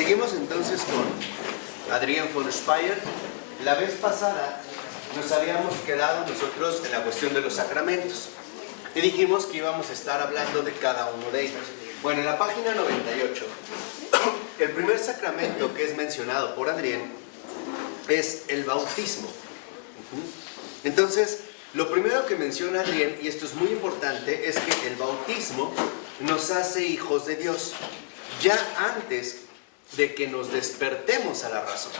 Seguimos entonces con Adrián von Speyer. La vez pasada nos habíamos quedado nosotros en la cuestión de los sacramentos y dijimos que íbamos a estar hablando de cada uno de ellos. Bueno, en la página 98, el primer sacramento que es mencionado por Adrián es el bautismo. Entonces, lo primero que menciona Adrián, y esto es muy importante, es que el bautismo nos hace hijos de Dios, ya antes de que nos despertemos a la razón.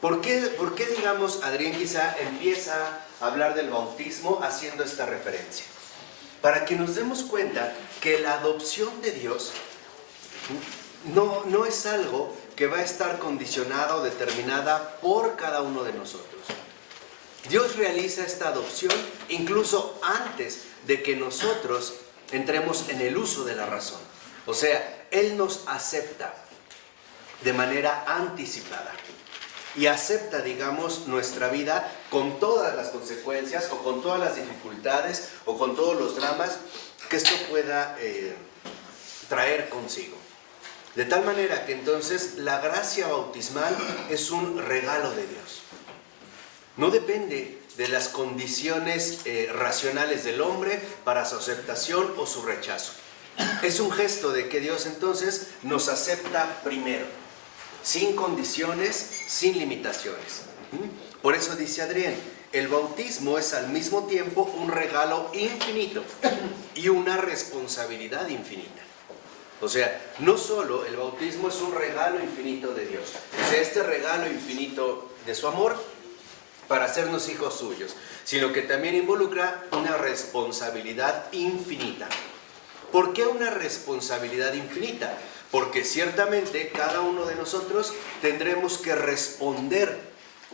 ¿Por qué, digamos, Adrián quizá empieza a hablar del bautismo haciendo esta referencia? Para que nos demos cuenta que la adopción de Dios no es algo que va a estar condicionada o determinada por cada uno de nosotros. Dios realiza esta adopción incluso antes de que nosotros entremos en el uso de la razón. O sea, Él nos acepta de manera anticipada y acepta, digamos, nuestra vida con todas las consecuencias o con todas las dificultades o con todos los dramas que esto pueda traer consigo. De tal manera que entonces la gracia bautismal es un regalo de Dios. No depende de las condiciones racionales del hombre para su aceptación o su rechazo. Es un gesto de que Dios entonces nos acepta primero, sin condiciones, sin limitaciones. Por eso dice Adrián, el bautismo es al mismo tiempo un regalo infinito y una responsabilidad infinita. O sea, no solo el bautismo es un regalo infinito de Dios, o sea, este regalo infinito de su amor para hacernos hijos suyos, sino que también involucra una responsabilidad infinita. ¿Por qué una responsabilidad infinita? Porque ciertamente cada uno de nosotros tendremos que responder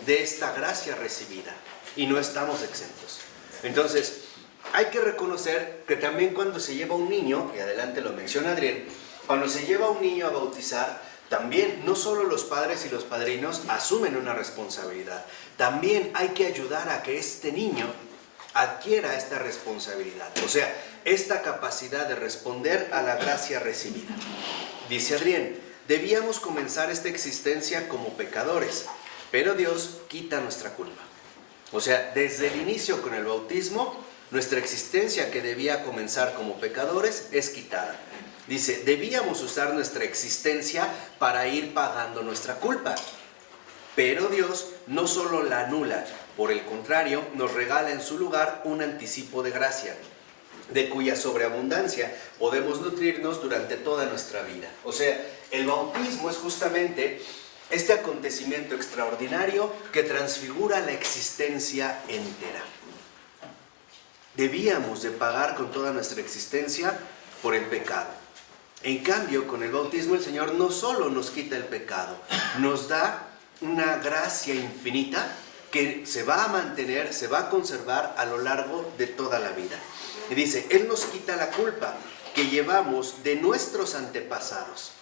de esta gracia recibida y no estamos exentos. Entonces, hay que reconocer que también cuando se lleva un niño, y adelante lo menciona Adrián, cuando se lleva un niño a bautizar, también no solo los padres y los padrinos asumen una responsabilidad, también hay que ayudar a que este niño adquiera esta responsabilidad, o sea, esta capacidad de responder a la gracia recibida. Dice Adrián, debíamos comenzar esta existencia como pecadores, pero Dios quita nuestra culpa. O sea, desde el inicio con el bautismo, nuestra existencia que debía comenzar como pecadores es quitada. Dice, debíamos usar nuestra existencia para ir pagando nuestra culpa. Pero Dios no solo la anula, por el contrario, nos regala en su lugar un anticipo de gracia, de cuya sobreabundancia podemos nutrirnos durante toda nuestra vida. O sea, el bautismo es justamente este acontecimiento extraordinario que transfigura la existencia entera. Debíamos de pagar con toda nuestra existencia por el pecado. En cambio, con el bautismo el Señor no solo nos quita el pecado, nos da una gracia infinita que se va a mantener, se va a conservar a lo largo de toda la vida. Y dice, Él nos quita la culpa que llevamos de nuestros antepasados.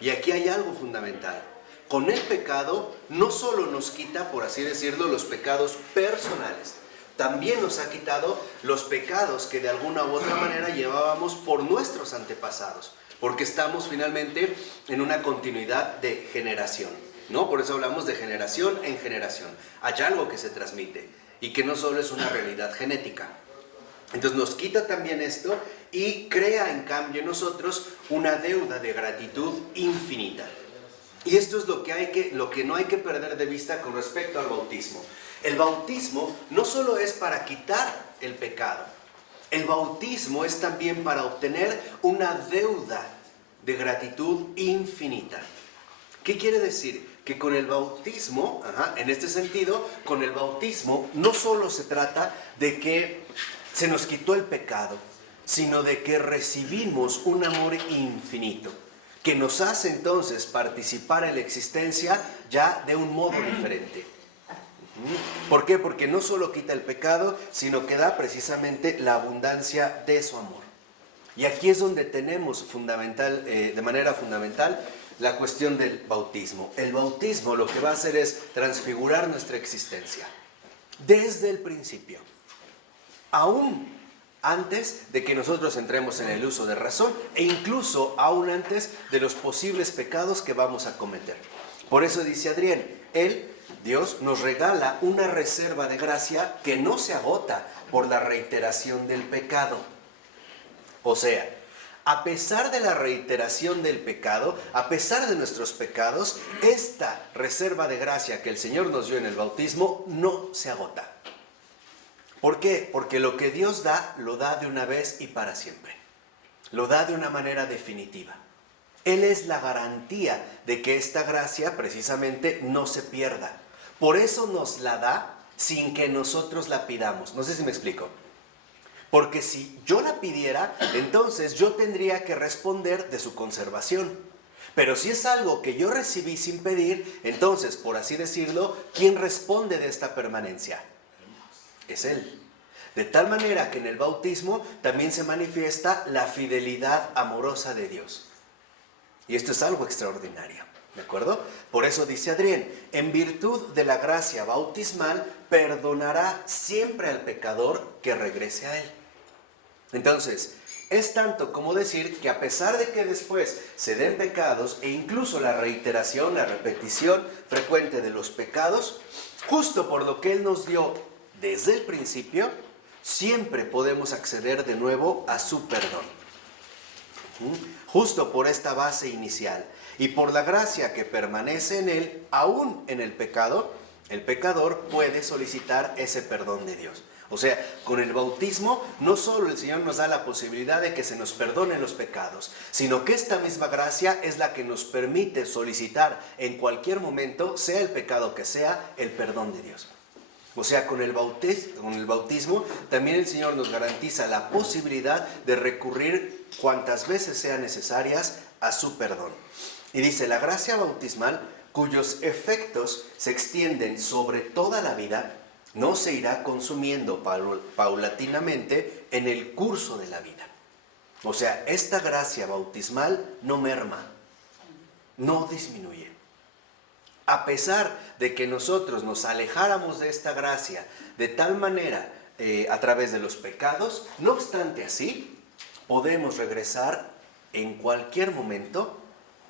Y aquí hay algo fundamental. Con el pecado no solo nos quita, por así decirlo, los pecados personales, también nos ha quitado los pecados que de alguna u otra manera llevábamos por nuestros antepasados, porque estamos finalmente en una continuidad de generación, ¿no? Por eso hablamos de generación en generación. Hay algo que se transmite y que no solo es una realidad genética. Entonces nos quita también esto y crea en cambio en nosotros una deuda de gratitud infinita. Y esto es lo que no hay que perder de vista con respecto al bautismo. El bautismo no solo es para quitar el pecado, el bautismo es también para obtener una deuda de gratitud infinita. ¿Qué quiere decir? Que con el bautismo, en este sentido, con el bautismo no solo se trata de que se nos quitó el pecado, sino de que recibimos un amor infinito, que nos hace entonces participar en la existencia ya de un modo diferente. ¿Por qué? Porque no solo quita el pecado, sino que da precisamente la abundancia de su amor. Y aquí es donde tenemos de manera fundamental la cuestión del bautismo. El bautismo lo que va a hacer es transfigurar nuestra existencia desde el principio, aún antes de que nosotros entremos en el uso de razón e incluso aún antes de los posibles pecados que vamos a cometer. Por eso dice Adrián, Dios nos regala una reserva de gracia que no se agota por la reiteración del pecado. O sea, a pesar de la reiteración del pecado, a pesar de nuestros pecados, esta reserva de gracia que el Señor nos dio en el bautismo no se agota. ¿Por qué? Porque lo que Dios da, lo da de una vez y para siempre. Lo da de una manera definitiva. Él es la garantía de que esta gracia precisamente no se pierda. Por eso nos la da sin que nosotros la pidamos. No sé si me explico. Porque si yo la pidiera, entonces yo tendría que responder de su conservación. Pero si es algo que yo recibí sin pedir, entonces, por así decirlo, ¿quién responde de esta permanencia? Es Él. De tal manera que en el bautismo también se manifiesta la fidelidad amorosa de Dios. Y esto es algo extraordinario, ¿de acuerdo? Por eso dice Adrián, en virtud de la gracia bautismal, perdonará siempre al pecador que regrese a Él. Entonces, es tanto como decir que a pesar de que después se den pecados e incluso la reiteración, la repetición frecuente de los pecados, justo por lo que Él nos dio desde el principio, siempre podemos acceder de nuevo a su perdón. Justo por esta base inicial y por la gracia que permanece en Él, aún en el pecado, el pecador puede solicitar ese perdón de Dios. O sea, con el bautismo no solo el Señor nos da la posibilidad de que se nos perdonen los pecados, sino que esta misma gracia es la que nos permite solicitar en cualquier momento, sea el pecado que sea, el perdón de Dios. O sea, con el bautismo también el Señor nos garantiza la posibilidad de recurrir cuantas veces sean necesarias a su perdón. Y dice, la gracia bautismal, cuyos efectos se extienden sobre toda la vida, no se irá consumiendo paulatinamente en el curso de la vida. O sea, esta gracia bautismal no merma, no disminuye. A pesar de que nosotros nos alejáramos de esta gracia de tal manera a través de los pecados, no obstante así, podemos regresar en cualquier momento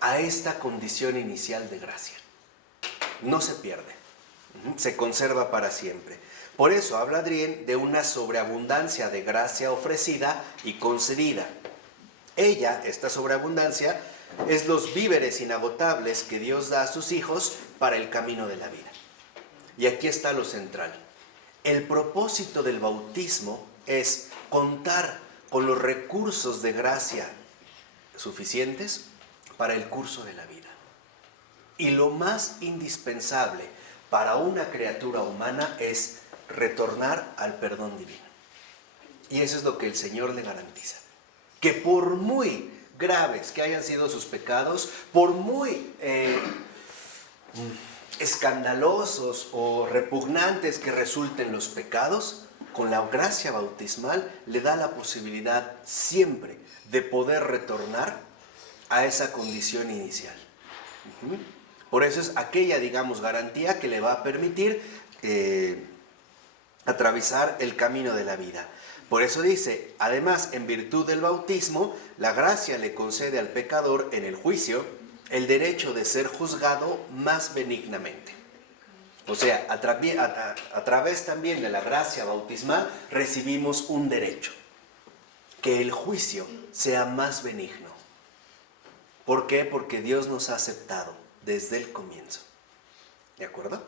a esta condición inicial de gracia. No se pierde, se conserva para siempre. Por eso habla Adrián de una sobreabundancia de gracia ofrecida y concedida. Esta sobreabundancia, es los víveres inagotables que Dios da a sus hijos para el camino de la vida. Y aquí está lo central. El propósito del bautismo es contar con los recursos de gracia suficientes para el curso de la vida. Y lo más indispensable para una criatura humana es retornar al perdón divino. Y eso es lo que el Señor le garantiza. Que por muy graves que hayan sido sus pecados, por muy escandalosos o repugnantes que resulten los pecados, con la gracia bautismal le da la posibilidad siempre de poder retornar a esa condición inicial. Por eso es aquella, digamos, garantía que le va a permitir atravesar el camino de la vida. Por eso dice, además, en virtud del bautismo, la gracia le concede al pecador en el juicio el derecho de ser juzgado más benignamente. O sea, a través también de la gracia bautismal recibimos un derecho, que el juicio sea más benigno. ¿Por qué? Porque Dios nos ha aceptado desde el comienzo. ¿De acuerdo?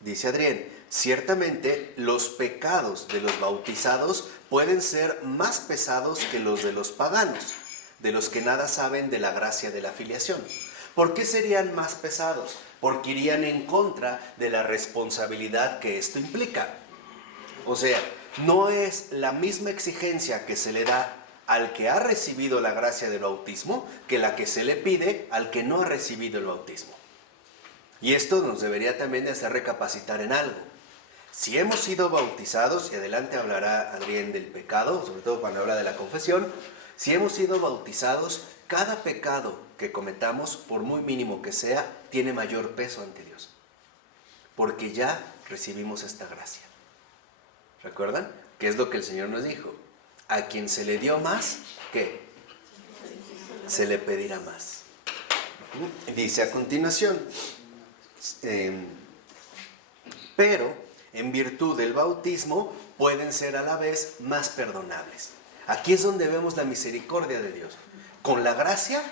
Dice Adrián, ciertamente los pecados de los bautizados pueden ser más pesados que los de los paganos, de los que nada saben de la gracia de la filiación. ¿Por qué serían más pesados? Porque irían en contra de la responsabilidad que esto implica. O sea, no es la misma exigencia que se le da al que ha recibido la gracia del bautismo que la que se le pide al que no ha recibido el bautismo. Y esto nos debería también de hacer recapacitar en algo. Si hemos sido bautizados, y adelante hablará Adrián del pecado, sobre todo cuando habla de la confesión, si hemos sido bautizados, cada pecado que cometamos, por muy mínimo que sea, tiene mayor peso ante Dios. Porque ya recibimos esta gracia. ¿Recuerdan? ¿Qué es lo que el Señor nos dijo? A quien se le dio más, ¿qué? Se le pedirá más. Dice a continuación, pero en virtud del bautismo pueden ser a la vez más perdonables. Aquí es donde vemos la misericordia de Dios. Con la gracia,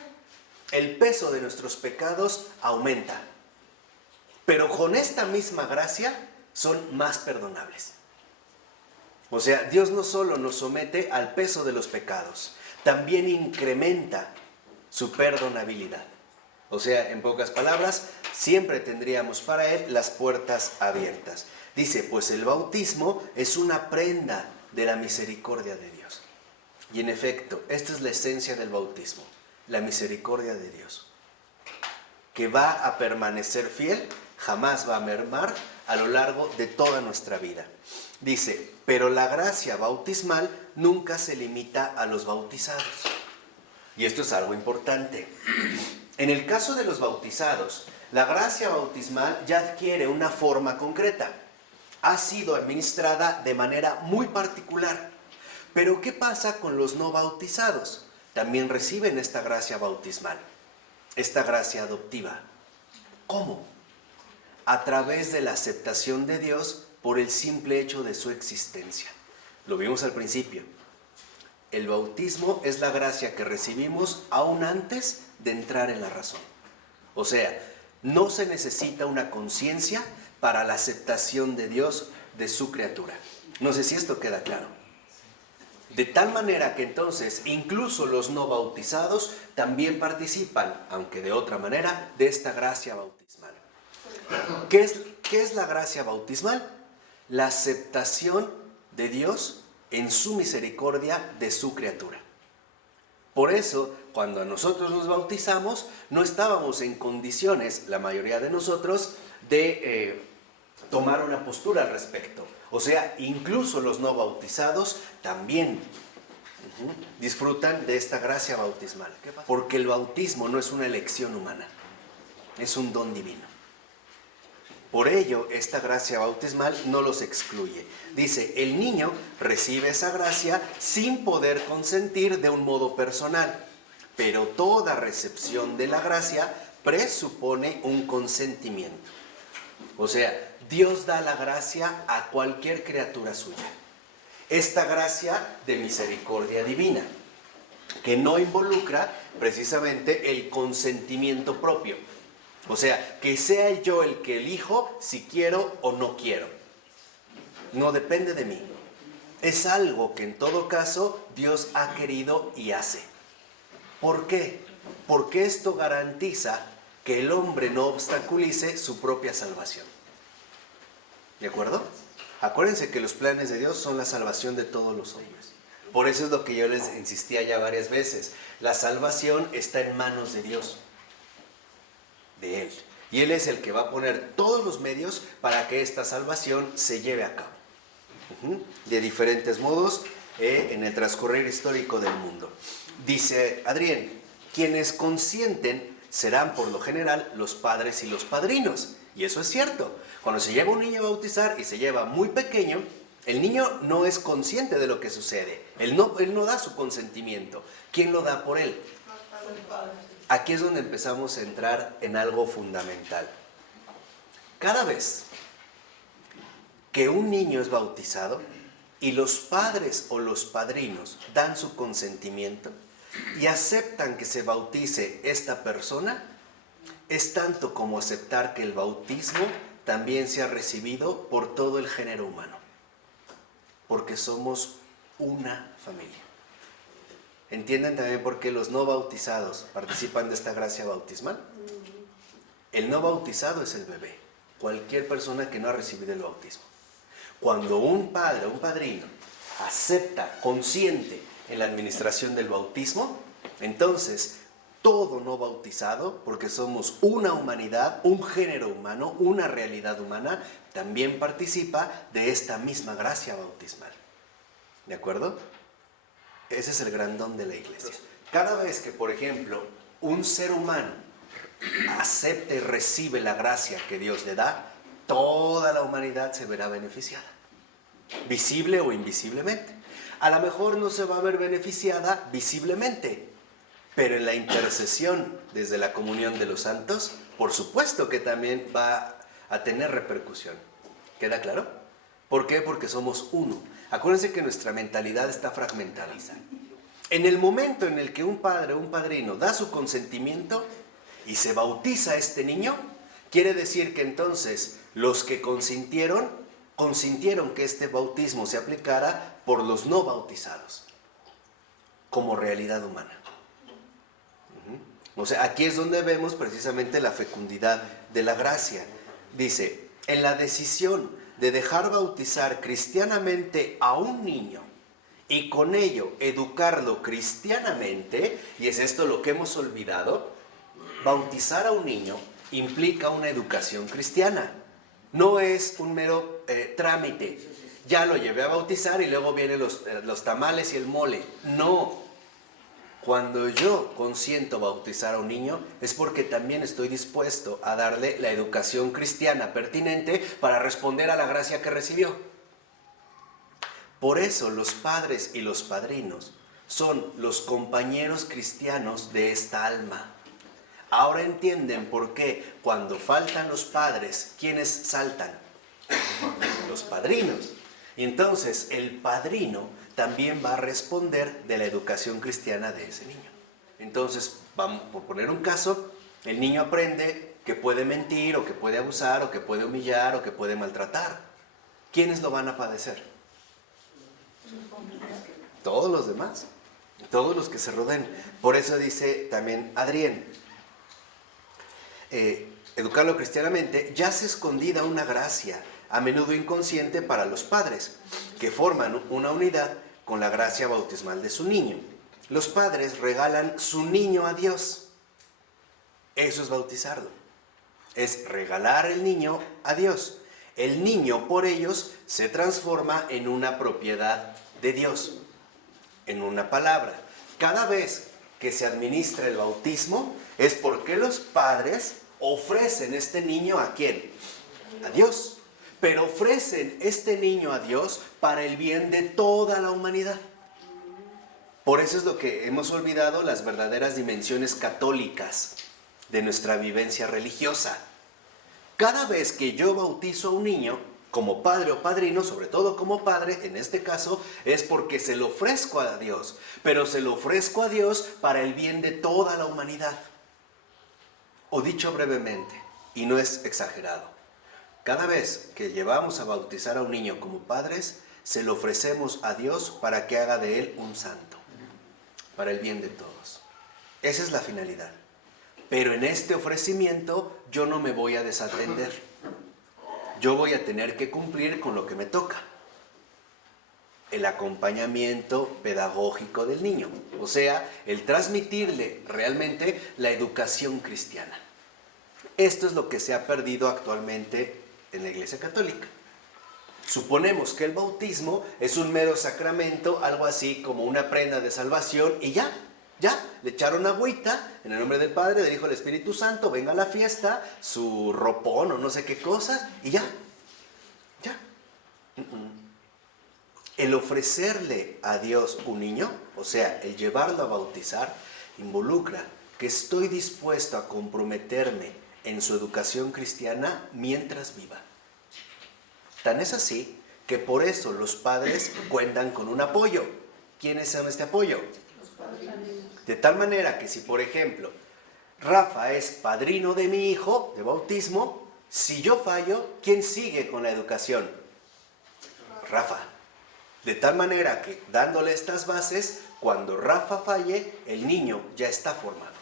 el peso de nuestros pecados aumenta. Pero con esta misma gracia son más perdonables. O sea, Dios no solo nos somete al peso de los pecados, también incrementa su perdonabilidad. O sea, en pocas palabras, siempre tendríamos para Él las puertas abiertas. Dice, pues el bautismo es una prenda de la misericordia de Dios. Y en efecto, esta es la esencia del bautismo, la misericordia de Dios, que va a permanecer fiel, jamás va a mermar a lo largo de toda nuestra vida. Dice, pero la gracia bautismal nunca se limita a los bautizados. Y esto es algo importante. En el caso de los bautizados, la gracia bautismal ya adquiere una forma concreta. Ha sido administrada de manera muy particular. Pero ¿qué pasa con los no bautizados? También reciben esta gracia bautismal, esta gracia adoptiva. ¿Cómo? A través de la aceptación de Dios por el simple hecho de su existencia. Lo vimos al principio. El bautismo es la gracia que recibimos aún antes de entrar en la razón. O sea, no se necesita una conciencia para la aceptación de Dios de su criatura. No sé si esto queda claro. De tal manera que entonces incluso los no bautizados también participan, aunque de otra manera, de esta gracia bautismal. ¿Qué es la gracia bautismal? La aceptación de Dios en su misericordia de su criatura. Por eso, cuando nosotros nos bautizamos, no estábamos en condiciones, la mayoría de nosotros, de tomar una postura al respecto. O sea, incluso los no bautizados también disfrutan de esta gracia bautismal. Porque el bautismo no es una elección humana, es un don divino. Por ello, esta gracia bautismal no los excluye. Dice, el niño recibe esa gracia sin poder consentir de un modo personal, pero toda recepción de la gracia presupone un consentimiento. O sea, Dios da la gracia a cualquier criatura suya. Esta gracia de misericordia divina, que no involucra precisamente el consentimiento propio. O sea, que sea yo el que elijo si quiero o no quiero. No depende de mí. Es algo que en todo caso Dios ha querido y hace. ¿Por qué? Porque esto garantiza que el hombre no obstaculice su propia salvación. ¿De acuerdo? Acuérdense que los planes de Dios son la salvación de todos los hombres. Por eso es lo que yo les insistía ya varias veces. La salvación está en manos de Dios, de Él. Y Él es el que va a poner todos los medios para que esta salvación se lleve a cabo. De diferentes modos en el transcurrir histórico del mundo. Dice Adrián, quienes consienten serán por lo general los padres y los padrinos. Y eso es cierto. Cuando se lleva un niño a bautizar y se lleva muy pequeño, el niño no es consciente de lo que sucede. Él no da su consentimiento. ¿Quién lo da por él? Aquí es donde empezamos a entrar en algo fundamental. Cada vez que un niño es bautizado y los padres o los padrinos dan su consentimiento y aceptan que se bautice esta persona, es tanto como aceptar que el bautismo también se ha recibido por todo el género humano, porque somos una familia. ¿Entienden también por qué los no bautizados participan de esta gracia bautismal? El no bautizado es el bebé, cualquier persona que no ha recibido el bautismo. Cuando un padre o un padrino acepta, consciente en la administración del bautismo, entonces todo no bautizado, porque somos una humanidad, un género humano, una realidad humana, también participa de esta misma gracia bautismal. ¿De acuerdo? Ese es el gran don de la iglesia. Cada vez que, por ejemplo, un ser humano acepta y recibe la gracia que Dios le da, toda la humanidad se verá beneficiada, visible o invisiblemente. A lo mejor no se va a ver beneficiada visiblemente, pero en la intercesión desde la comunión de los santos, por supuesto que también va a tener repercusión. ¿Queda claro? ¿Por qué? Porque somos uno. Acuérdense que nuestra mentalidad está fragmentada. En el momento en el que un padre o un padrino da su consentimiento y se bautiza a este niño, quiere decir que entonces los que consintieron que este bautismo se aplicara por los no bautizados, como realidad humana. O sea, aquí es donde vemos precisamente la fecundidad de la gracia. Dice, en la decisión de dejar bautizar cristianamente a un niño y con ello educarlo cristianamente, y es esto lo que hemos olvidado, bautizar a un niño implica una educación cristiana. No es un mero trámite. Ya lo llevé a bautizar y luego vienen los tamales y el mole. No. Cuando yo consiento bautizar a un niño es porque también estoy dispuesto a darle la educación cristiana pertinente para responder a la gracia que recibió. Por eso los padres y los padrinos son los compañeros cristianos de esta alma. Ahora entienden por qué cuando faltan los padres, ¿quiénes saltan? Los padrinos. Y entonces el padrino también va a responder de la educación cristiana de ese niño. Entonces, vamos, por poner un caso, el niño aprende que puede mentir, o que puede abusar, o que puede humillar, o que puede maltratar. ¿Quiénes lo van a padecer? Todos los demás, todos los que se rodeen. Por eso dice también Adrián, educarlo cristianamente, yace escondida una gracia, a menudo inconsciente para los padres, que forman una unidad con la gracia bautismal de su niño. Los padres regalan su niño a Dios. Eso es bautizarlo. Es regalar el niño a Dios. El niño por ellos se transforma en una propiedad de Dios. En una palabra, cada vez que se administra el bautismo es porque los padres ofrecen este niño ¿a quién? A Dios. Pero ofrecen este niño a Dios para el bien de toda la humanidad. Por eso es lo que hemos olvidado, las verdaderas dimensiones católicas de nuestra vivencia religiosa. Cada vez que yo bautizo a un niño, como padre o padrino, sobre todo como padre, en este caso, es porque se lo ofrezco a Dios. Pero se lo ofrezco a Dios para el bien de toda la humanidad. O dicho brevemente, y no es exagerado, cada vez que llevamos a bautizar a un niño como padres, se lo ofrecemos a Dios para que haga de él un santo, para el bien de todos. Esa es la finalidad. Pero en este ofrecimiento yo no me voy a desatender. Yo voy a tener que cumplir con lo que me toca. El acompañamiento pedagógico del niño. O sea, el transmitirle realmente la educación cristiana. Esto es lo que se ha perdido actualmente en la Iglesia Católica. Suponemos que el bautismo es un mero sacramento, algo así como una prenda de salvación y ya, le echaron agüita en el nombre del Padre, del Hijo y del Espíritu Santo, venga a la fiesta, su ropón o no sé qué cosas y ya. El ofrecerle a Dios un niño, o sea, el llevarlo a bautizar, involucra que estoy dispuesto a comprometerme en su educación cristiana mientras viva. Tan es así que por eso los padres cuentan con un apoyo. ¿Quiénes son este apoyo? Los padres. De tal manera que si, por ejemplo, Rafa es padrino de mi hijo de bautismo, si yo fallo, ¿quién sigue con la educación? Rafa. De tal manera que, dándole estas bases, cuando Rafa falle, el niño ya está formado.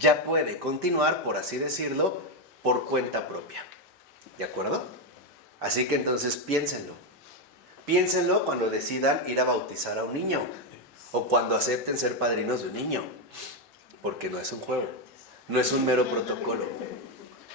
Ya puede continuar, por así decirlo, por cuenta propia. ¿De acuerdo? Así que entonces piénsenlo. Piénsenlo cuando decidan ir a bautizar a un niño o cuando acepten ser padrinos de un niño. Porque no es un juego, no es un mero protocolo.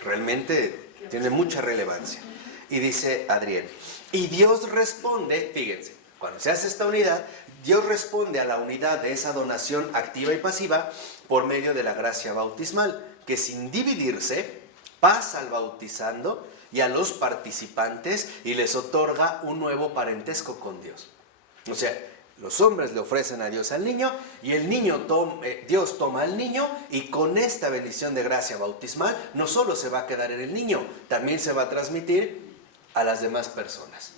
Realmente tiene mucha relevancia. Y dice Adrián, y Dios responde, fíjense, cuando se hace esta unidad, Dios responde a la unidad de esa donación activa y pasiva por medio de la gracia bautismal, que sin dividirse pasa al bautizando y a los participantes y les otorga un nuevo parentesco con Dios. O sea, los hombres le ofrecen a Dios al niño y el niño Dios toma al niño, y con esta bendición de gracia bautismal no solo se va a quedar en el niño, también se va a transmitir a las demás personas.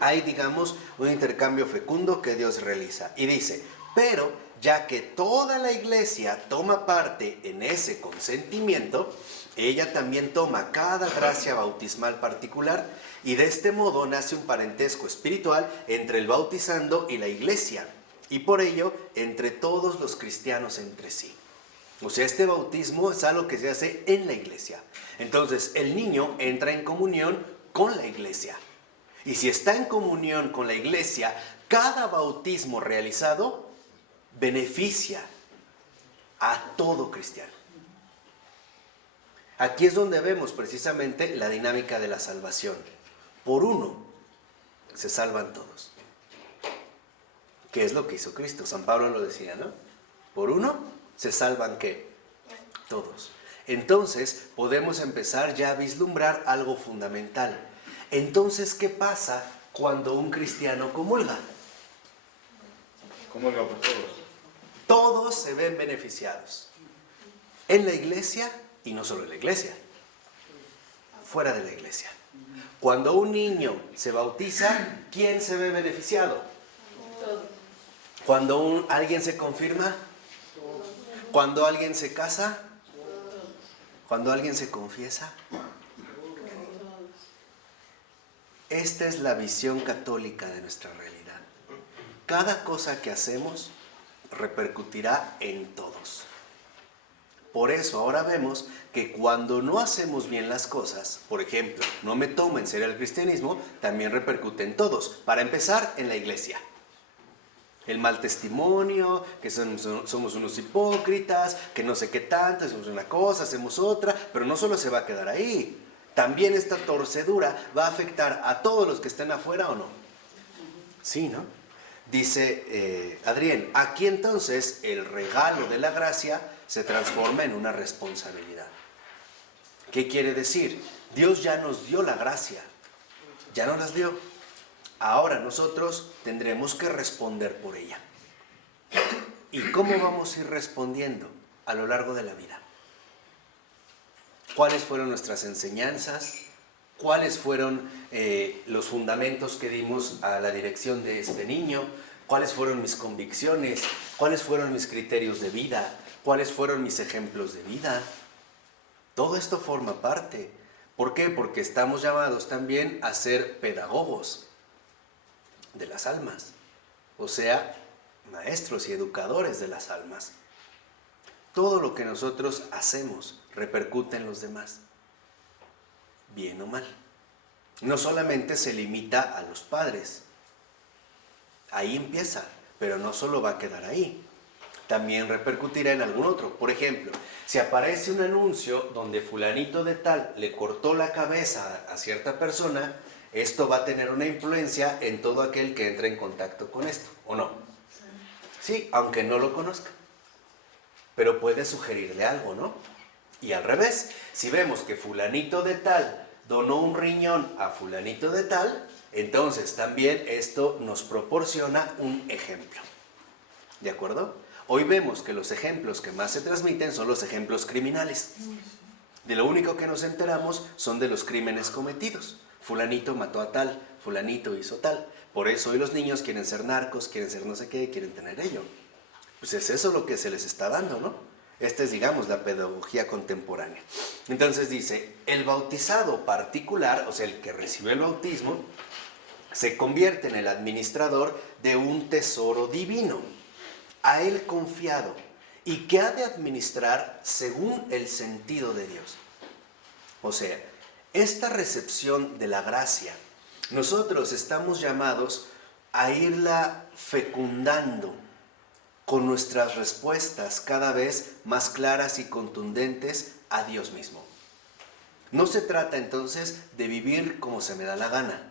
Hay, digamos, un intercambio fecundo que Dios realiza. Y dice, pero ya que toda la iglesia toma parte en ese consentimiento, ella también toma cada gracia bautismal particular, y de este modo nace un parentesco espiritual entre el bautizando y la iglesia, y por ello entre todos los cristianos entre sí. O sea, este bautismo es algo que se hace en la iglesia. Entonces, el niño entra en comunión con la iglesia. Y si está en comunión con la iglesia, cada bautismo realizado beneficia a todo cristiano. Aquí es donde vemos precisamente la dinámica de la salvación. Por uno se salvan todos. ¿Qué es lo que hizo Cristo? San Pablo lo decía, ¿no? Por uno se salvan ¿qué? Todos. Entonces podemos empezar ya a vislumbrar algo fundamental. Entonces, ¿qué pasa cuando un cristiano comulga? Comulga por todos. Todos se ven beneficiados. En la iglesia, y no solo en la iglesia, fuera de la iglesia. Cuando un niño se bautiza, ¿quién se ve beneficiado? Cuando alguien se confirma, cuando alguien se casa, cuando alguien se confiesa. Esta es la visión católica de nuestra realidad. Cada cosa que hacemos repercutirá en todos. Por eso ahora vemos que cuando no hacemos bien las cosas, por ejemplo, no me tomo en serio el cristianismo, también repercute en todos. Para empezar, en la iglesia. El mal testimonio, que somos unos hipócritas, que no sé qué tanto, hacemos una cosa, hacemos otra, pero no solo se va a quedar ahí. También esta torcedura va a afectar a todos los que estén afuera, ¿o no? Sí, ¿no? Dice Adrián, aquí entonces el regalo de la gracia se transforma en una responsabilidad. ¿Qué quiere decir? Dios ya nos dio la gracia, ya nos las dio. Ahora nosotros tendremos que responder por ella. ¿Y cómo vamos a ir respondiendo a lo largo de la vida? ¿Cuáles fueron nuestras enseñanzas? ¿Cuáles fueron los fundamentos que dimos a la dirección de este niño? ¿Cuáles fueron mis convicciones? ¿Cuáles fueron mis criterios de vida? ¿Cuáles fueron mis ejemplos de vida? Todo esto forma parte. ¿Por qué? Porque estamos llamados también a ser pedagogos de las almas. O sea, maestros y educadores de las almas. Todo lo que nosotros hacemos repercute en los demás, bien o mal. No solamente se limita a los padres, ahí empieza, pero no solo va a quedar ahí, también repercutirá en algún otro. Por ejemplo, si aparece un anuncio donde fulanito de tal le cortó la cabeza a cierta persona, esto va a tener una influencia en todo aquel que entre en contacto con esto, ¿o no? Sí, aunque no lo conozca, pero puede sugerirle algo, ¿no? Y al revés, si vemos que fulanito de tal donó un riñón a fulanito de tal, entonces también esto nos proporciona un ejemplo. ¿De acuerdo? Hoy vemos que los ejemplos que más se transmiten son los ejemplos criminales. De lo único que nos enteramos son de los crímenes cometidos. Fulanito mató a tal, fulanito hizo tal. Por eso hoy los niños quieren ser narcos, quieren ser no sé qué, quieren tener ello. Pues es eso lo que se les está dando, ¿no? Esta es, digamos, la pedagogía contemporánea. Entonces dice, el bautizado particular, o sea, el que recibe el bautismo, se convierte en el administrador de un tesoro divino, a él confiado, y que ha de administrar según el sentido de Dios. O sea, esta recepción de la gracia, nosotros estamos llamados a irla fecundando con nuestras respuestas cada vez más claras y contundentes a Dios mismo. No se trata entonces de vivir como se me da la gana.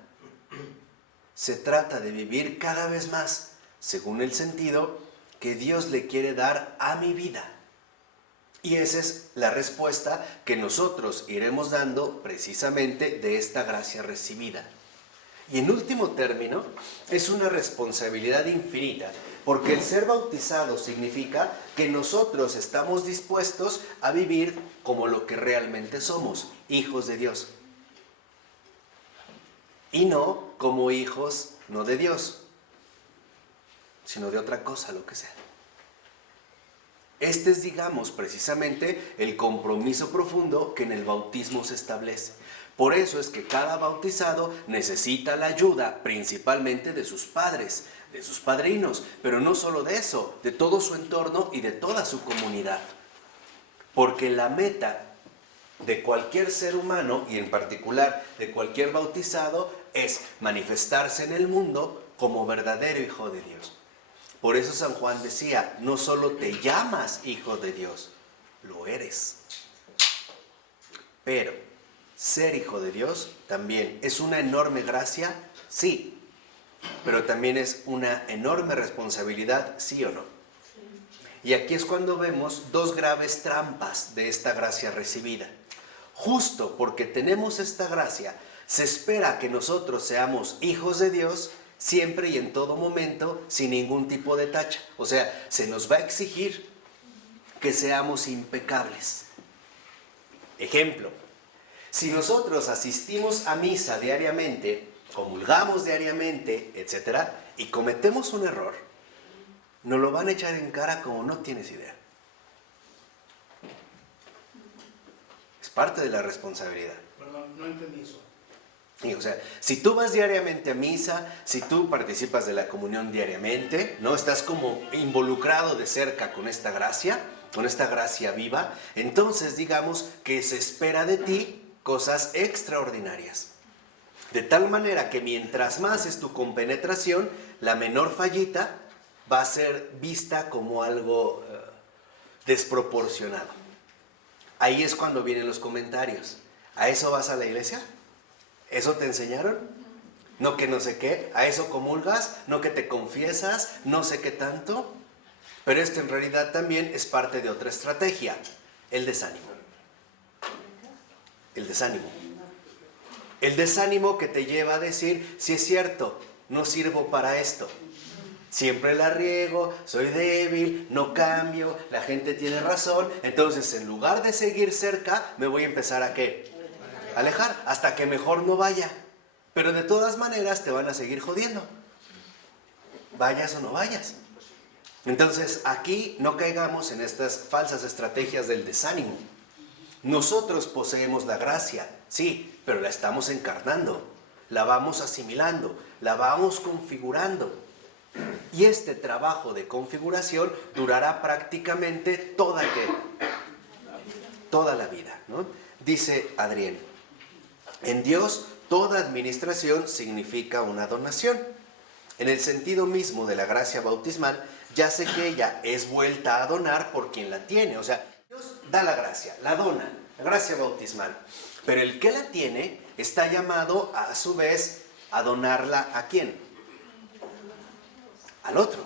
Se trata de vivir cada vez más según el sentido que Dios le quiere dar a mi vida. Y esa es la respuesta que nosotros iremos dando precisamente de esta gracia recibida. Y en último término, es una responsabilidad infinita, porque el ser bautizado significa que nosotros estamos dispuestos a vivir como lo que realmente somos, hijos de Dios. Y no como hijos no de Dios, sino de otra cosa, lo que sea. Este es, digamos, precisamente el compromiso profundo que en el bautismo se establece. Por eso es que cada bautizado necesita la ayuda principalmente de sus padres, de sus padrinos, pero no solo de eso, de todo su entorno y de toda su comunidad. Porque la meta de cualquier ser humano, y en particular de cualquier bautizado, es manifestarse en el mundo como verdadero hijo de Dios. Por eso San Juan decía, no solo te llamas hijo de Dios, lo eres. Pero ser hijo de Dios también es una enorme gracia, sí, pero también es una enorme responsabilidad, sí o no. Y aquí es cuando vemos dos graves trampas de esta gracia recibida. Justo porque tenemos esta gracia, se espera que nosotros seamos hijos de Dios siempre y en todo momento, sin ningún tipo de tacha. O sea, se nos va a exigir que seamos impecables. Ejemplo, si nosotros asistimos a misa diariamente, comulgamos diariamente, etc., y cometemos un error, nos lo van a echar en cara como no tienes idea. Es parte de la responsabilidad. Perdón, no entendí eso. Y, o sea, si tú vas diariamente a misa, si tú participas de la comunión diariamente, ¿no? Estás como involucrado de cerca con esta gracia viva, entonces digamos que se espera de ti cosas extraordinarias. De tal manera que mientras más es tu compenetración, la menor fallita va a ser vista como algo desproporcionado. Ahí es cuando vienen los comentarios. ¿A eso vas a la iglesia? ¿Eso te enseñaron? ¿No que no sé qué? ¿A eso comulgas? ¿No que te confiesas? ¿No sé qué tanto? Pero esto en realidad también es parte de otra estrategia, el desánimo. El desánimo. El desánimo que te lleva a decir, sí es cierto, no sirvo para esto. Siempre la riego, soy débil, no cambio, la gente tiene razón. Entonces, en lugar de seguir cerca, me voy a empezar a ¿qué? Alejar, hasta que mejor no vaya. Pero de todas maneras te van a seguir jodiendo. Vayas o no vayas. Entonces, aquí no caigamos en estas falsas estrategias del desánimo. Nosotros poseemos la gracia, sí, pero la estamos encarnando, la vamos asimilando, la vamos configurando. Y este trabajo de configuración durará prácticamente toda la vida, ¿no? Dice Adrián, en Dios toda administración significa una donación. En el sentido mismo de la gracia bautismal, ya sé que ella es vuelta a donar por quien la tiene. O sea, Dios da la gracia, la dona, la gracia bautismal. Pero el que la tiene está llamado a su vez a donarla ¿a quién? Al otro.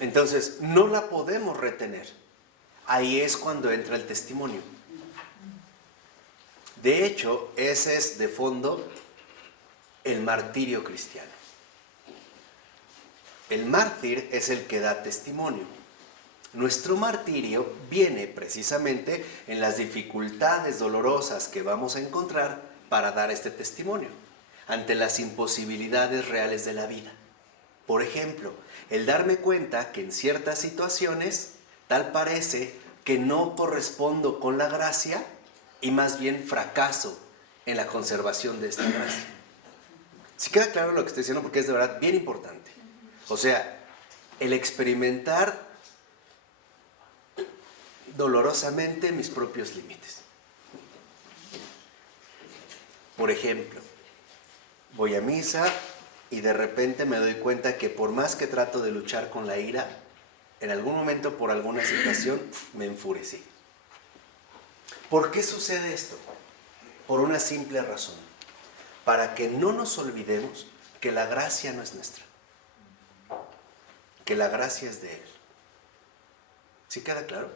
Entonces, no la podemos retener. Ahí es cuando entra el testimonio. De hecho, ese es de fondo el martirio cristiano. El mártir es el que da testimonio. Nuestro martirio viene precisamente en las dificultades dolorosas que vamos a encontrar para dar este testimonio, ante las imposibilidades reales de la vida. Por ejemplo, el darme cuenta que en ciertas situaciones tal parece que no correspondo con la gracia y más bien fracaso en la conservación de esta gracia. ¿Sí queda claro lo que estoy diciendo? Porque es de verdad bien importante. O sea, el experimentar dolorosamente mis propios límites. Por ejemplo, voy a misa y de repente me doy cuenta que por más que trato de luchar con la ira, en algún momento por alguna situación me enfurecí. ¿Por qué sucede esto? Por una simple razón. Para que no nos olvidemos que la gracia no es nuestra. Que la gracia es de Él. ¿Sí queda claro?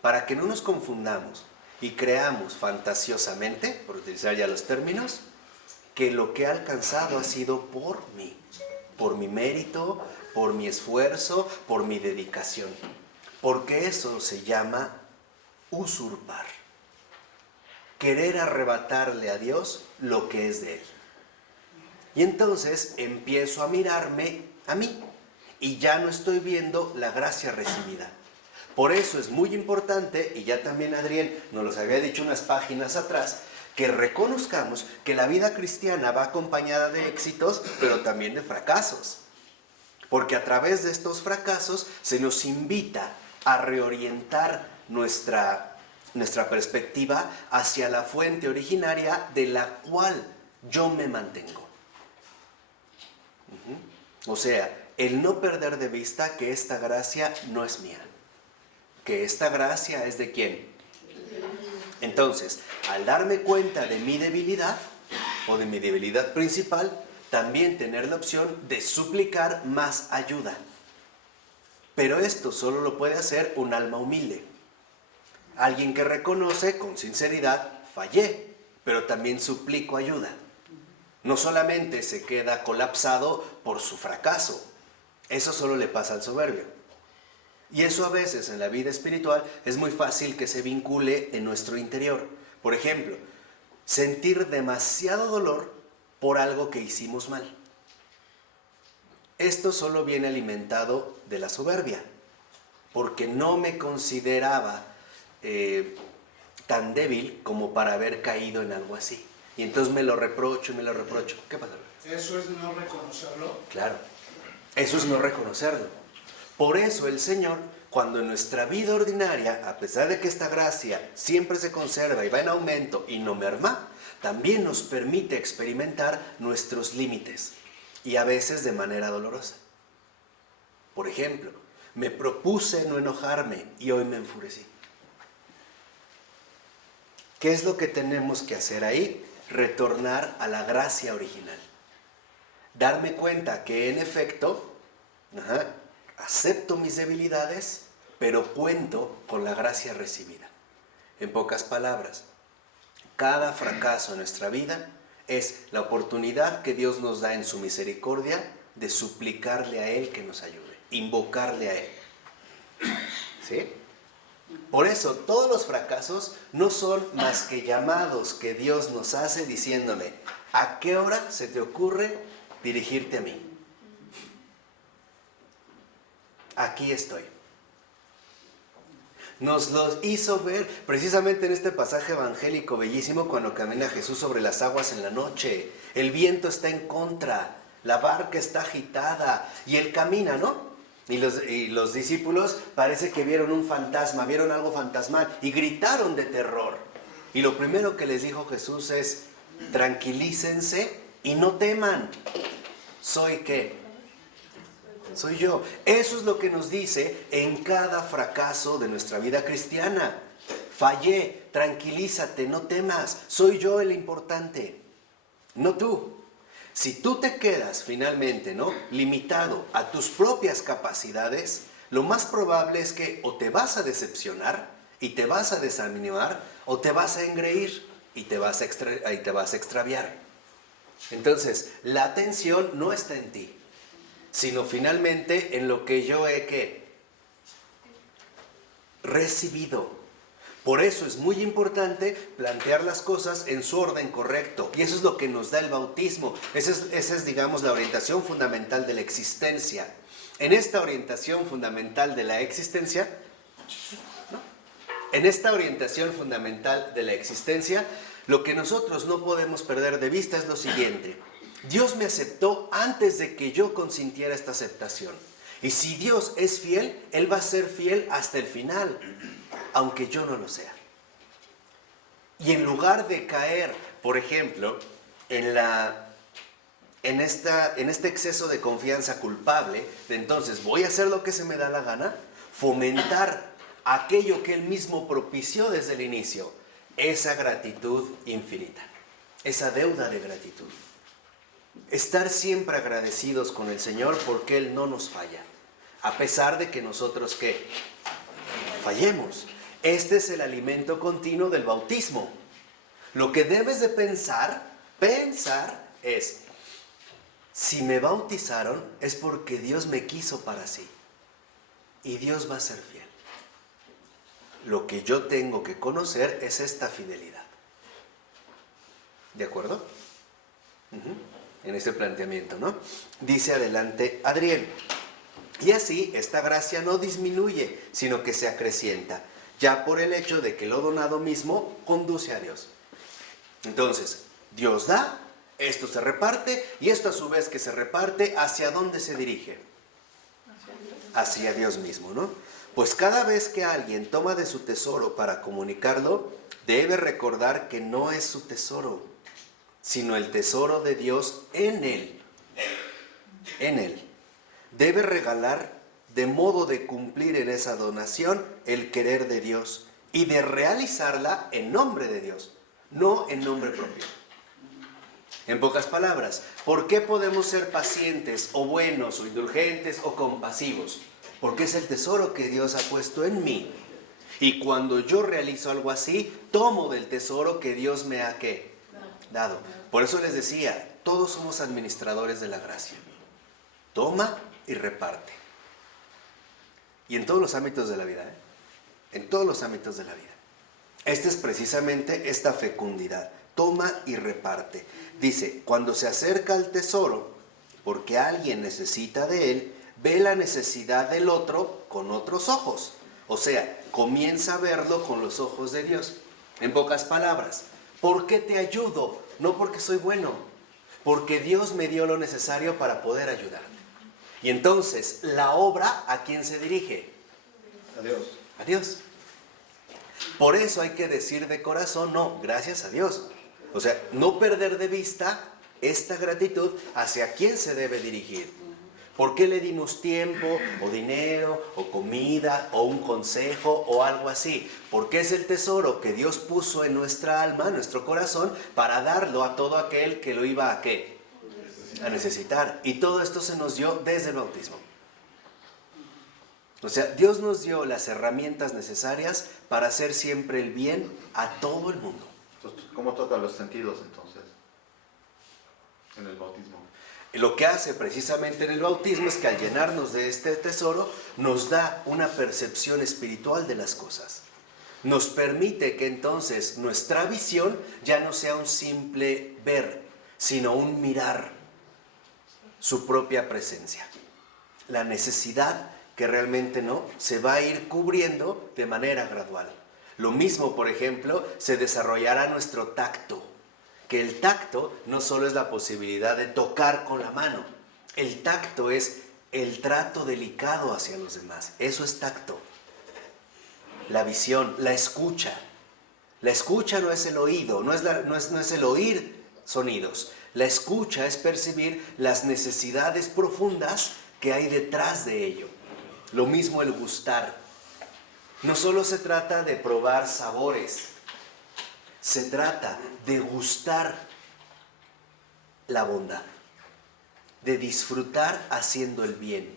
Para que no nos confundamos y creamos fantasiosamente, por utilizar ya los términos, que lo que he alcanzado ha sido por mí, por mi mérito, por mi esfuerzo, por mi dedicación. Porque eso se llama usurpar. Querer arrebatarle a Dios lo que es de Él. Y entonces empiezo a mirarme a mí y ya no estoy viendo la gracia recibida. Por eso es muy importante, y ya también Adrián nos los había dicho unas páginas atrás, que reconozcamos que la vida cristiana va acompañada de éxitos, pero también de fracasos. Porque a través de estos fracasos se nos invita a reorientar nuestra perspectiva hacia la fuente originaria de la cual yo me mantengo. O sea, el no perder de vista que esta gracia no es mía, que esta gracia es de ¿quién? Entonces, al darme cuenta de mi debilidad, o de mi debilidad principal, también tener la opción de suplicar más ayuda. Pero esto solo lo puede hacer un alma humilde. Alguien que reconoce con sinceridad, fallé, pero también suplico ayuda. No solamente se queda colapsado por su fracaso. Eso solo le pasa al soberbio. Y eso a veces en la vida espiritual es muy fácil que se vincule en nuestro interior. Por ejemplo, sentir demasiado dolor por algo que hicimos mal. Esto solo viene alimentado de la soberbia, porque no me consideraba tan débil como para haber caído en algo así. Y entonces me lo reprocho y me lo reprocho. ¿Qué pasa? ¿Eso es no reconocerlo? Claro, eso es no reconocerlo. Por eso el Señor, cuando en nuestra vida ordinaria, a pesar de que esta gracia siempre se conserva y va en aumento y no merma, también nos permite experimentar nuestros límites, y a veces de manera dolorosa. Por ejemplo, me propuse no enojarme y hoy me enfurecí. ¿Qué es lo que tenemos que hacer ahí? Retornar a la gracia original. Darme cuenta que en efecto, acepto mis debilidades, pero cuento con la gracia recibida. En pocas palabras, cada fracaso en nuestra vida es la oportunidad que Dios nos da en su misericordia de suplicarle a Él que nos ayude, invocarle a Él. ¿Sí? Por eso, todos los fracasos no son más que llamados que Dios nos hace diciéndome, ¿a qué hora se te ocurre dirigirte a mí? Aquí estoy. Nos lo hizo ver precisamente en este pasaje evangélico bellísimo cuando camina Jesús sobre las aguas en la noche. El viento está en contra, la barca está agitada y Él camina, ¿no? Y los discípulos parece que vieron un fantasma, vieron algo fantasmal y gritaron de terror. Y lo primero que les dijo Jesús es, tranquilícense y no teman. ¿Soy qué? Soy yo. Eso es lo que nos dice en cada fracaso de nuestra vida cristiana. Fallé, tranquilízate, no temas. Soy yo el importante, no tú. Si tú te quedas finalmente, ¿no?, limitado a tus propias capacidades, lo más probable es que o te vas a decepcionar y te vas a desanimar, o te vas a engreír y te vas a extraviar. Entonces, la atención no está en ti, sino finalmente en lo que yo he recibido. Por eso es muy importante plantear las cosas en su orden correcto. Y eso es lo que nos da el bautismo. Esa es, digamos, la orientación fundamental de la existencia. En esta orientación fundamental de la existencia, lo que nosotros no podemos perder de vista es lo siguiente. Dios me aceptó antes de que yo consintiera esta aceptación. Y si Dios es fiel, Él va a ser fiel hasta el final, aunque yo no lo sea. Y en lugar de caer, por ejemplo, en este exceso de confianza culpable, de entonces voy a hacer lo que se me da la gana, fomentar aquello que Él mismo propició desde el inicio, esa gratitud infinita, esa deuda de gratitud. Estar siempre agradecidos con el Señor porque Él no nos falla, a pesar de que nosotros, ¿qué? Fallemos. Este es el alimento continuo del bautismo. Lo que debes de pensar es, si me bautizaron es porque Dios me quiso para sí. Y Dios va a ser fiel. Lo que yo tengo que conocer es esta fidelidad. ¿De acuerdo? En ese planteamiento, ¿no? Dice adelante Adriel. Y así esta gracia no disminuye, sino que se acrecienta, ya por el hecho de que lo donado mismo conduce a Dios. Entonces, Dios da, esto se reparte, y esto a su vez que se reparte, ¿hacia dónde se dirige? Hacia Dios mismo, ¿no? Pues cada vez que alguien toma de su tesoro para comunicarlo, debe recordar que no es su tesoro, sino el tesoro de Dios en él. En él. Debe regalar de modo de cumplir en esa donación el querer de Dios y de realizarla en nombre de Dios, no en nombre propio. En pocas palabras, ¿por qué podemos ser pacientes o buenos o indulgentes o compasivos? Porque es el tesoro que Dios ha puesto en mí. Y cuando yo realizo algo así, tomo del tesoro que Dios me ha ¿qué? Dado. Por eso les decía, todos somos administradores de la gracia. Toma y reparte. Y en todos los ámbitos de la vida, en todos los ámbitos de la vida. Esta es precisamente esta fecundidad. Toma y reparte. Dice, cuando se acerca al tesoro, porque alguien necesita de él, ve la necesidad del otro con otros ojos. O sea, comienza a verlo con los ojos de Dios. En pocas palabras, ¿por qué te ayudo? No porque soy bueno, porque Dios me dio lo necesario para poder ayudarte. Y entonces, la obra, ¿a quién se dirige? A Dios. A Dios. Por eso hay que decir de corazón, no, gracias a Dios. O sea, no perder de vista esta gratitud hacia quién se debe dirigir. ¿Por qué le dimos tiempo, o dinero, o comida, o un consejo, o algo así? Porque es el tesoro que Dios puso en nuestra alma, en nuestro corazón, para darlo a todo aquel que lo iba a ¿qué? A necesitar. Y todo esto se nos dio desde el bautismo. O sea, Dios nos dio las herramientas necesarias para hacer siempre el bien a todo el mundo. Entonces, ¿cómo tocan los sentidos entonces en el bautismo? Lo que hace precisamente en el bautismo es que al llenarnos de este tesoro nos da una percepción espiritual de las cosas. Nos permite que entonces nuestra visión ya no sea un simple ver, sino un mirar su propia presencia. La necesidad que realmente no se va a ir cubriendo de manera gradual. Lo mismo, por ejemplo, se desarrollará nuestro tacto. Que el tacto no solo es la posibilidad de tocar con la mano. El tacto es el trato delicado hacia los demás. Eso es tacto. La visión, la escucha. La escucha no es el oído, no es el oír sonidos. La escucha es percibir las necesidades profundas que hay detrás de ello. Lo mismo el gustar. No solo se trata de probar sabores. Se trata de gustar la bondad, de disfrutar haciendo el bien.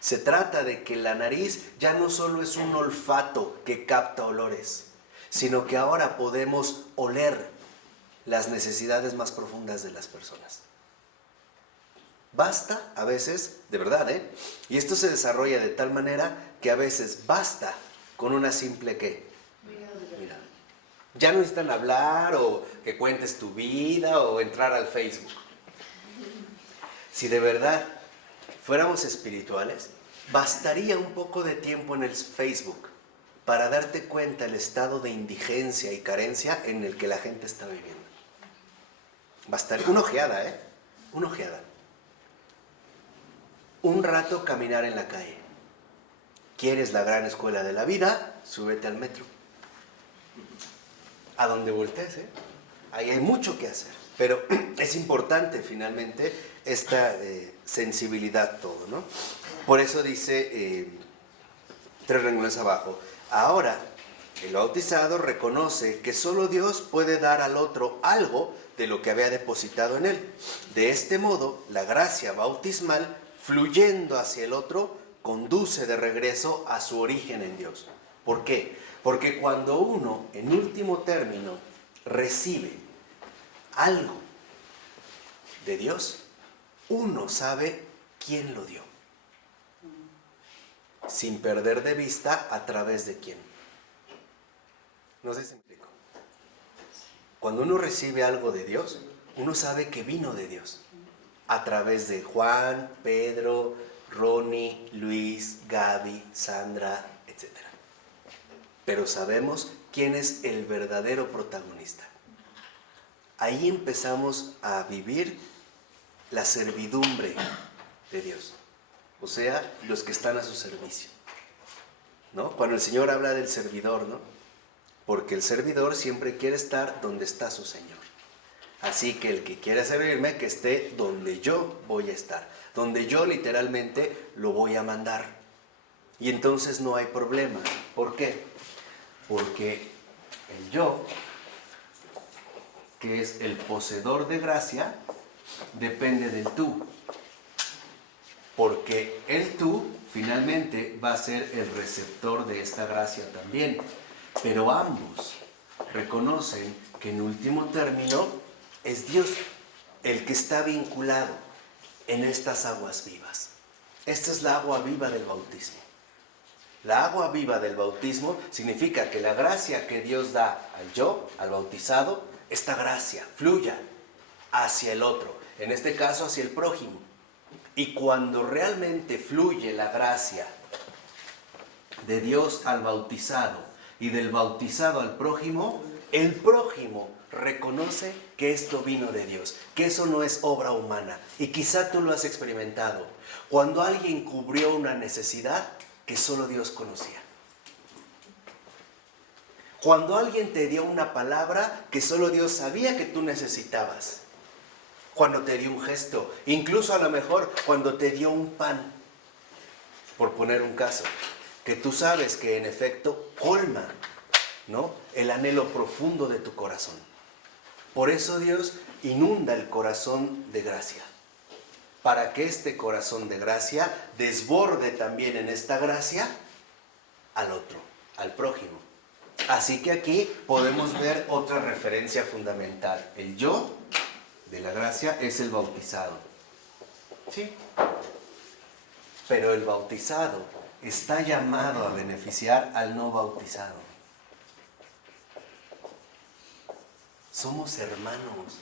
Se trata de que la nariz ya no solo es un olfato que capta olores, sino que ahora podemos oler las necesidades más profundas de las personas. Basta a veces, de verdad, y esto se desarrolla de tal manera que a veces basta con una simple ¿qué? Mirada. Ya no necesitan hablar o que cuentes tu vida o entrar al Facebook. Si de verdad fuéramos espirituales, bastaría un poco de tiempo en el Facebook para darte cuenta del estado de indigencia y carencia en el que la gente está viviendo. Bastaría una ojeada, una ojeada. Un rato caminar en la calle. ¿Quieres la gran escuela de la vida? Súbete al metro. A donde voltees, ahí hay mucho que hacer. Pero es importante finalmente esta sensibilidad todo, ¿no? Por eso dice, 3 renglones abajo, ahora el bautizado reconoce que solo Dios puede dar al otro algo de lo que había depositado en él. De este modo, la gracia bautismal, fluyendo hacia el otro, conduce de regreso a su origen en Dios. ¿Por qué? Porque cuando uno, en último término, recibe algo de Dios, uno sabe quién lo dio, sin perder de vista a través de quién. No sé si me explico. Cuando uno recibe algo de Dios, uno sabe que vino de Dios, a través de Juan, Pedro, Ronnie, Luis, Gaby, Sandra, etc. Pero sabemos quién es el verdadero protagonista. Ahí empezamos a vivir la servidumbre de Dios, o sea, los que están a su servicio, ¿no? Cuando el Señor habla del servidor, ¿no? Porque el servidor siempre quiere estar donde está su Señor. Así que el que quiera servirme, que esté donde yo voy a estar, donde yo literalmente lo voy a mandar. Y entonces no hay problema. ¿Por qué? Porque el yo, que es el poseedor de gracia, depende del tú. Porque el tú finalmente va a ser el receptor de esta gracia también. Pero ambos reconocen que en último término es Dios el que está vinculado en estas aguas vivas. Esta es la agua viva del bautismo. La agua viva del bautismo significa que la gracia que Dios da al yo, al bautizado, esta gracia fluya hacia el otro, en este caso hacia el prójimo. Y cuando realmente fluye la gracia de Dios al bautizado y del bautizado al prójimo, el prójimo reconoce que esto vino de Dios, que eso no es obra humana. Y quizá tú lo has experimentado. Cuando alguien cubrió una necesidad que solo Dios conocía. Cuando alguien te dio una palabra que solo Dios sabía que tú necesitabas. Cuando te dio un gesto, incluso a lo mejor cuando te dio un pan, por poner un caso, que tú sabes que en efecto colma, ¿no?, el anhelo profundo de tu corazón. Por eso Dios inunda el corazón de gracia, para que este corazón de gracia desborde también en esta gracia al otro, al prójimo. Así que aquí podemos ver otra referencia fundamental. El yo de la gracia es el bautizado. Sí. Pero el bautizado está llamado a beneficiar al no bautizado. Somos hermanos.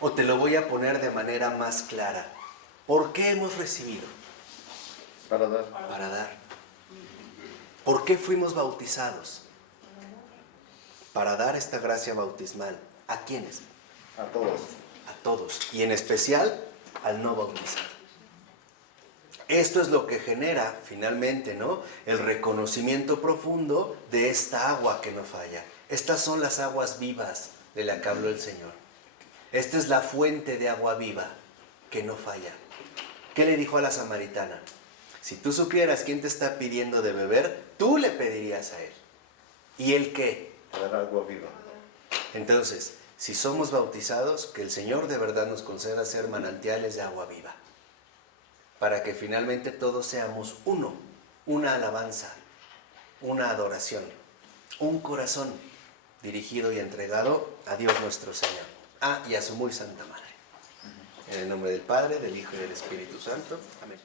O te lo voy a poner de manera más clara. ¿Por qué hemos recibido? Para dar. Para dar. ¿Por qué fuimos bautizados? Para dar esta gracia bautismal. ¿A quiénes? A todos. A todos. Y en especial al no bautizado. Esto es lo que genera finalmente, ¿no?, el reconocimiento profundo de esta agua que no falla. Estas son las aguas vivas de la que habló el Señor. Esta es la fuente de agua viva que no falla. ¿Qué le dijo a la samaritana? Si tú supieras quién te está pidiendo de beber, tú le pedirías a él. ¿Y él qué? Para dar agua viva. Entonces, si somos bautizados, que el Señor de verdad nos conceda ser manantiales de agua viva. Para que finalmente todos seamos uno, una alabanza, una adoración, un corazón dirigido y entregado a Dios nuestro Señor. Y a su muy santa Madre. En el nombre del Padre, del Hijo y del Espíritu Santo. Amén.